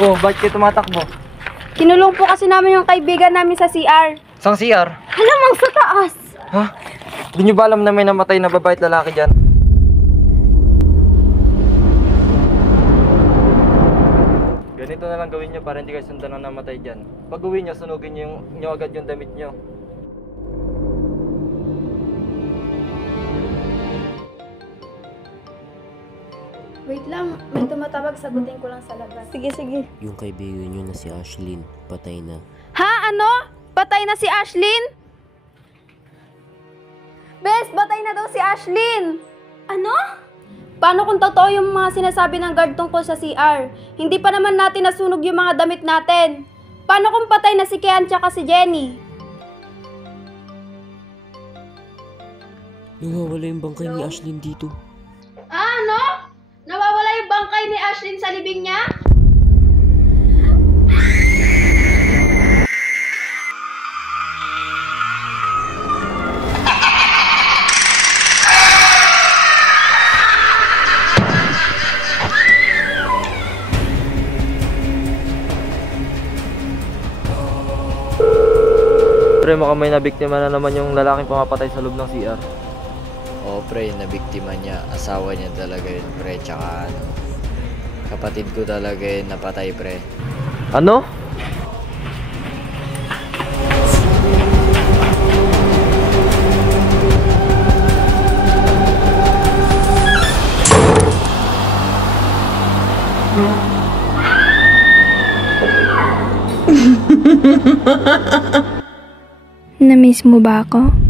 Oh, bakit kayo tumatakbo? Kinulong po kasi namin yung kaibigan namin sa CR. Sang CR? Halamang sa taas! Ha? Hindi nyo ba alam na may namatay na babae at lalaki dyan? Ganito na lang gawin nyo para hindi kayo sundan ng namatay dyan. Pag uwi nyo, sunugin nyo agad yung damit nyo. Wait lang, may tumatawag, sagutin ko lang sa labas. Sige, sige. Yung kaibigan nyo na si Ashlyn, patay na. Ha? Ano? Patay na si Ashlyn? Bes, patay na daw si Ashlyn! Ano? Paano kung totoo yung mga sinasabi ng guard tungkol sa CR? Hindi pa naman natin nasunog yung mga damit natin. Paano kung patay na si Kian tsaka si Jenny? Nawawala yung bangkay ni Ashlyn dito. Ano? Nawawala yung bangkay ni Ashlyn sa libing niya? Pre, mukhang may nabiktima na naman yung lalaking pumapatay sa loob ng CR. Oo pre, nabiktima niya. Asawa niya talaga yun pre. Tsaka ano, kapatid ko talaga yun napatay pre. Ano? Na-miss mo ba ako?